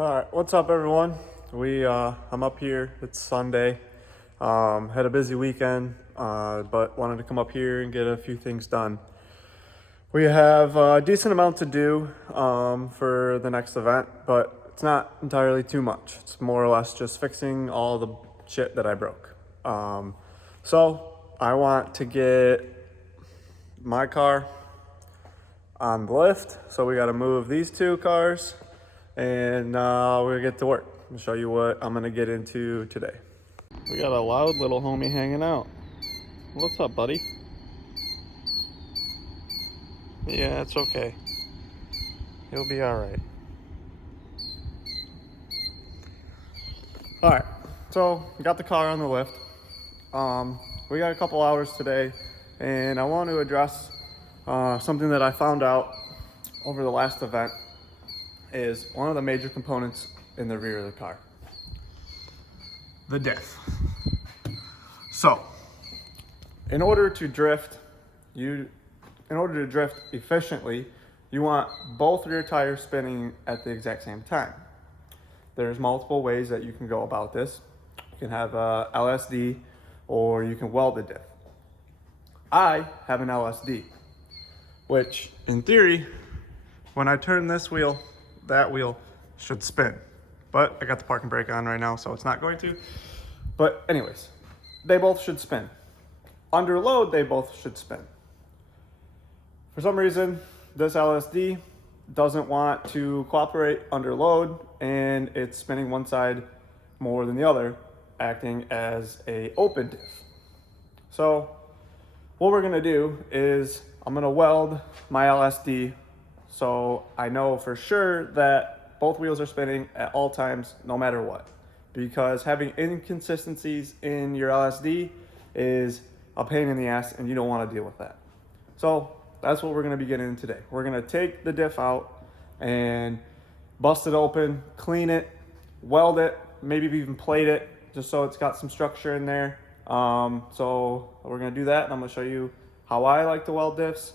All right, what's up, everyone? I'm up here. It's Sunday. Had a busy weekend, but wanted to come up here and get a few things done. We have a decent amount to do for the next event, but it's not entirely too much. It's more or less just fixing all the shit that I broke. So I want to get my car on the lift, so we got to move these two cars, and we're gonna get to work. I'll show you what I'm gonna get into today. We got a loud little homie hanging out. What's up, buddy? Yeah, it's okay. He'll be all right. All right, so got the car on the lift. We got a couple hours today, and I want to address something that I found out over the last event is one of the major components in the rear of the car. The diff. So, in order to drift efficiently, you want both rear tires spinning at the exact same time. There's multiple ways that you can go about this. You can have LSD, or you can weld the diff. I have an LSD, which in theory, when I turn this wheel, that wheel should spin. But I got the parking brake on right now, so it's not going to. But anyways, they both should spin. Under load, they both should spin. For some reason, this LSD doesn't want to cooperate under load, and it's spinning one side more than the other, acting as a open diff. So what we're gonna do is I'm gonna weld my LSD so I know for sure that both wheels are spinning at all times, no matter what. Because having inconsistencies in your LSD is a pain in the ass, and you don't want to deal with that. So that's what we're going to be getting into today. We're going to take the diff out and bust it open, clean it, weld it, maybe even plate it, just so it's got some structure in there. So we're going to do that, and I'm going to show you how I like to weld diffs.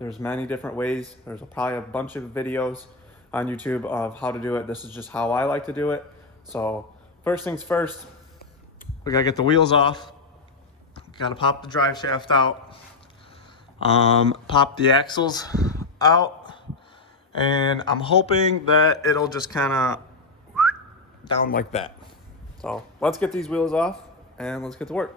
There's many different ways. There's probably a bunch of videos on YouTube of how to do it. This is just how I like to do it. So first things first, we gotta get the wheels off. Gotta pop the drive shaft out. Pop the axles out. And I'm hoping that it'll just kind of down like that. So let's get these wheels off and let's get to work.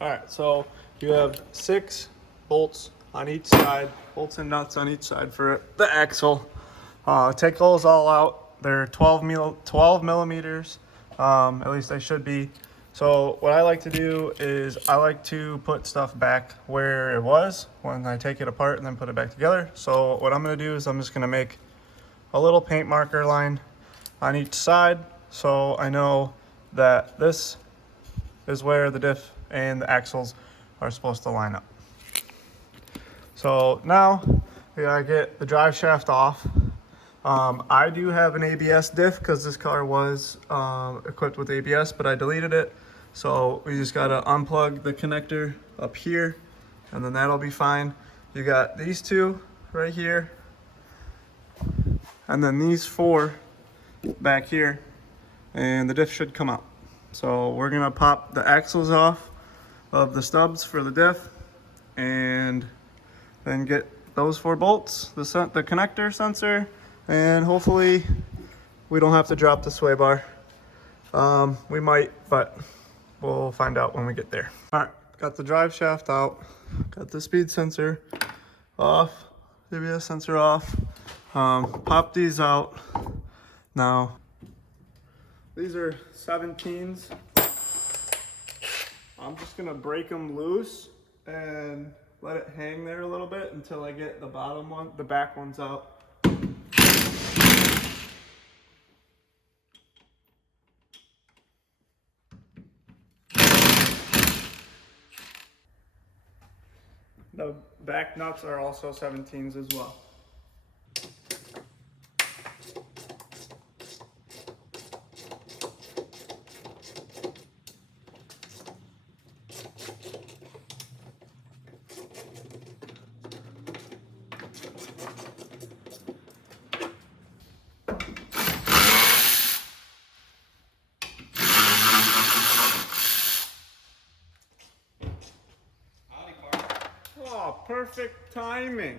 All right, so you have 6 bolts on each side, bolts and nuts on each side for the axle. Take those all out. They're 12 millimeters, at least they should be. So what I like to do is I like to put stuff back where it was when I take it apart and then put it back together. So what I'm gonna do is I'm just gonna make a little paint marker line on each side, so I know that this is where the diff and the axles are supposed to line up. So now we gotta get the drive shaft off. I do have an ABS diff because this car was equipped with ABS, but I deleted it. So we just gotta unplug the connector up here, and then that'll be fine. You got these two right here, and then these 4 back here, and the diff should come out. So we're gonna pop the axles off of the stubs for the diff, and then get those 4 bolts, the connector sensor, and hopefully we don't have to drop the sway bar. We might, but we'll find out when we get there. All right, got the drive shaft out, got the speed sensor off, ABS sensor off. Pop these out. Now, these are 17s. I'm just gonna break them loose and let it hang there a little bit until I get the back ones out. The back nuts are also 17s as well. perfect timing.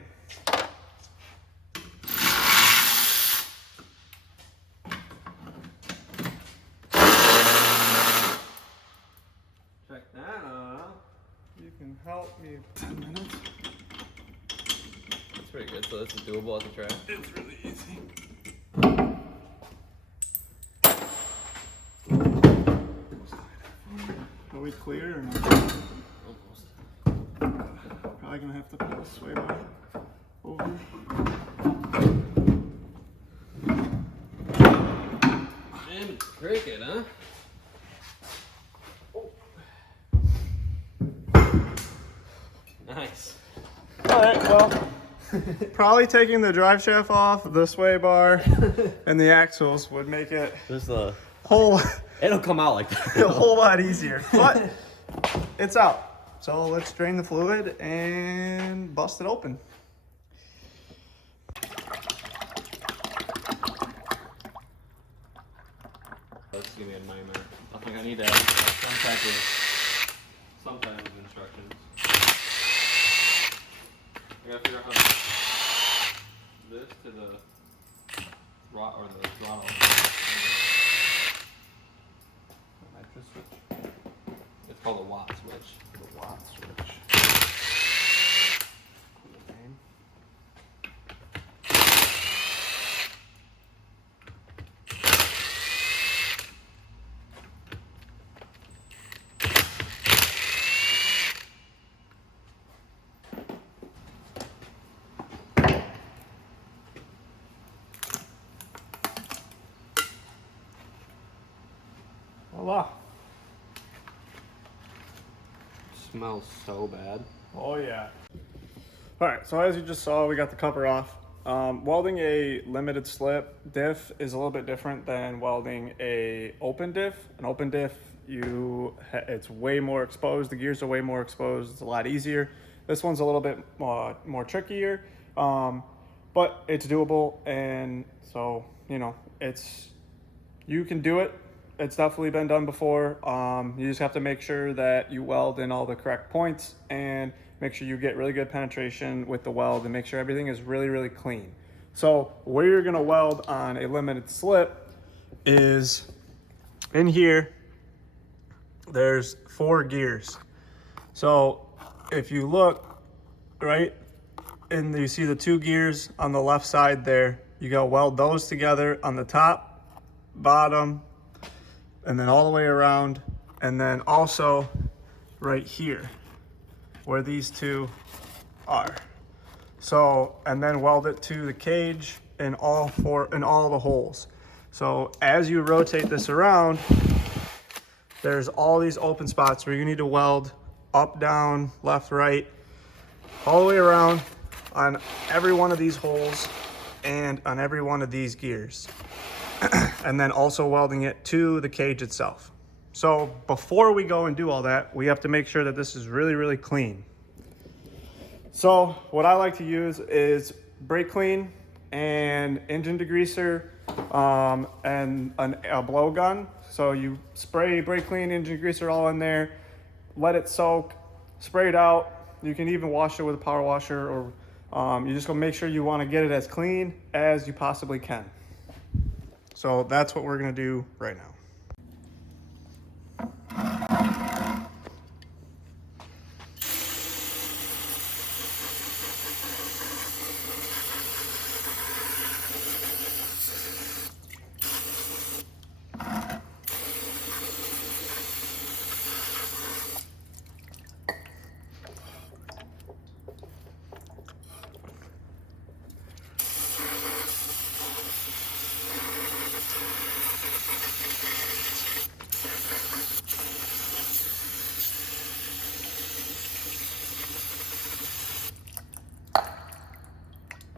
Check that out. You can help me 10 minutes. That's pretty good. So this is doable at the track. It's really easy. Are we clear or not? Almost. Probably gonna have to pull the sway bar over. Damn, it's cricket, huh? Nice. All right, well, probably taking the drive shaft off, the sway bar, and the axles would make it Just a whole it'll come out like that. a whole lot easier. But it's out. So let's drain the fluid and bust it open. That's gonna be a nightmare. I think I need to have some type of instructions. I gotta figure out how to this to the rod or the throttle. Nitrous switch. It's called a watt switch. The watt switch. Cool name. Voila. Smells so bad. Oh yeah. All right, so as you just saw, we got the cover off. Welding a limited slip diff is a little bit different than welding a open diff. An open diff, it's way more exposed. The gears are way more exposed. It's a lot easier. This one's a little bit more trickier, but it's doable. And so, you can do it. It's definitely been done before. You just have to make sure that you weld in all the correct points and make sure you get really good penetration with the weld and make sure everything is really, really clean. So where you're gonna weld on a limited slip is in here. There's 4 gears. So if you look right, and you see the 2 gears on the left side there, you gotta weld those together on the top, bottom, and then all the way around, and then also right here where these 2 are. So, and then weld it to the cage in all the holes. So as you rotate this around, there's all these open spots where you need to weld up, down, left, right, all the way around on every one of these holes and on every one of these gears. And then also welding it to the cage itself. So before we go and do all that, we have to make sure that this is really, really clean. So what I like to use is brake clean and engine degreaser and a blowgun. So you spray brake clean, engine degreaser all in there, let it soak, spray it out. You can even wash it with a power washer, or you just gonna make sure you wanna get it as clean as you possibly can. So that's what we're gonna do right now.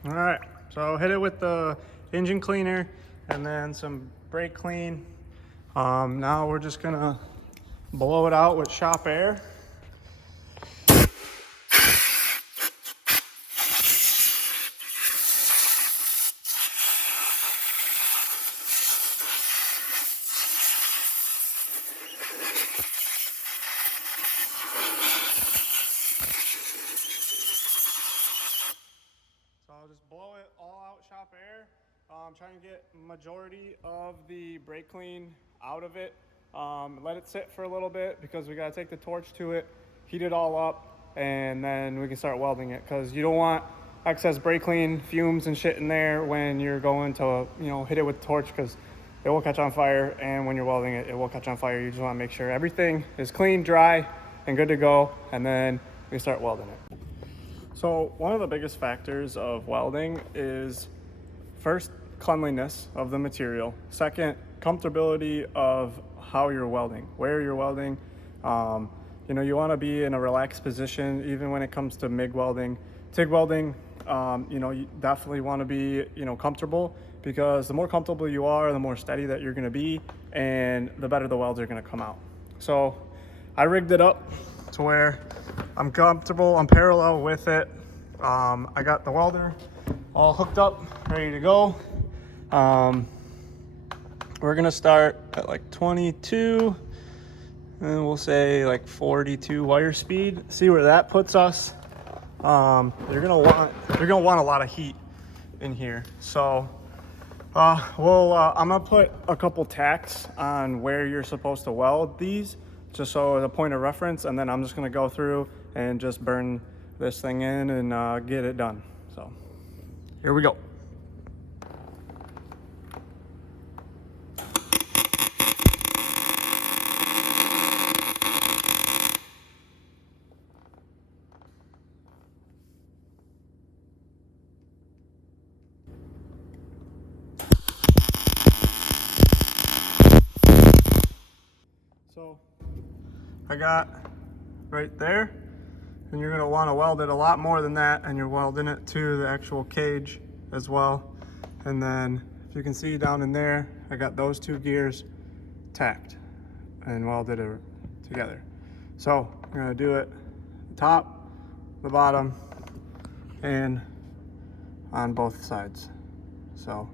All right, so hit it with the engine cleaner and then some brake clean. Now we're just gonna blow it out with shop air. just blow it all out, shop air. Trying to get majority of the brake clean out of it. Let it sit for a little bit because we gotta take the torch to it, heat it all up, and then we can start welding it, because you don't want excess brake clean, fumes and shit in there when you're going to, you know, hit it with the torch, because it will catch on fire, and when you're welding it, it will catch on fire. You just want to make sure everything is clean, dry, and good to go, and then we start welding it. So one of the biggest factors of welding is, first, cleanliness of the material. Second, comfortability of how you're welding, where you're welding. You know, you want to be in a relaxed position, even when it comes to MIG welding. TIG welding, you know, you definitely want to be, you know, comfortable, because the more comfortable you are, the more steady that you're going to be, and the better the welds are going to come out. So I rigged it up to where I'm comfortable, I'm parallel with it. I got the welder all hooked up, ready to go. We're going to start at like 22, and we'll say like 42 wire speed. See where that puts us. You're gonna want a lot of heat in here. So I'm gonna put a couple tacks on where you're supposed to weld these, just so as a point of reference, and then I'm just gonna go through and just burn this thing in and get it done. So here we go. So I got right there, and you're gonna wanna weld it a lot more than that, and you're welding it to the actual cage as well. And then if you can see down in there, I got those two gears tacked and welded it together. So I'm gonna do it the top, the bottom, and on both sides. So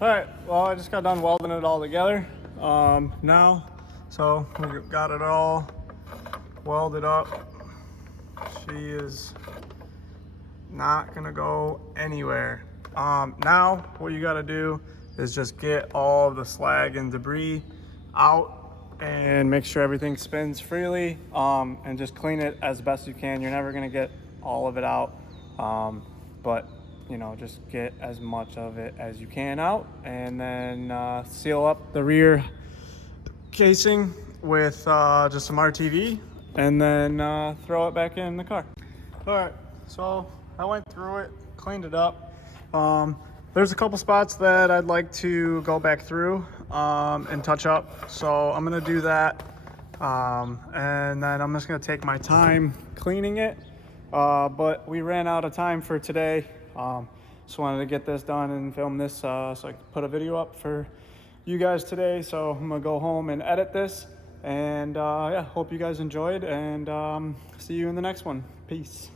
all right, well, I just got done welding it all together. Now, so we got it all welded up. She is not gonna go anywhere. Now, what you gotta do is just get all of the slag and debris out and make sure everything spins freely, and just clean it as best you can. You're never gonna get all of it out, but you know, just get as much of it as you can out, and then seal up the rear casing with just some RTV, and then throw it back in the car. All right, so I went through it, cleaned it up. There's a couple spots that I'd like to go back through and touch up, so I'm gonna do that, and then I'm just gonna take my time cleaning it, but we ran out of time for today. Just wanted to get this done and film this so I could put a video up for you guys today. So I'm gonna go home and edit this, and yeah, hope you guys enjoyed, and see you in the next one. Peace.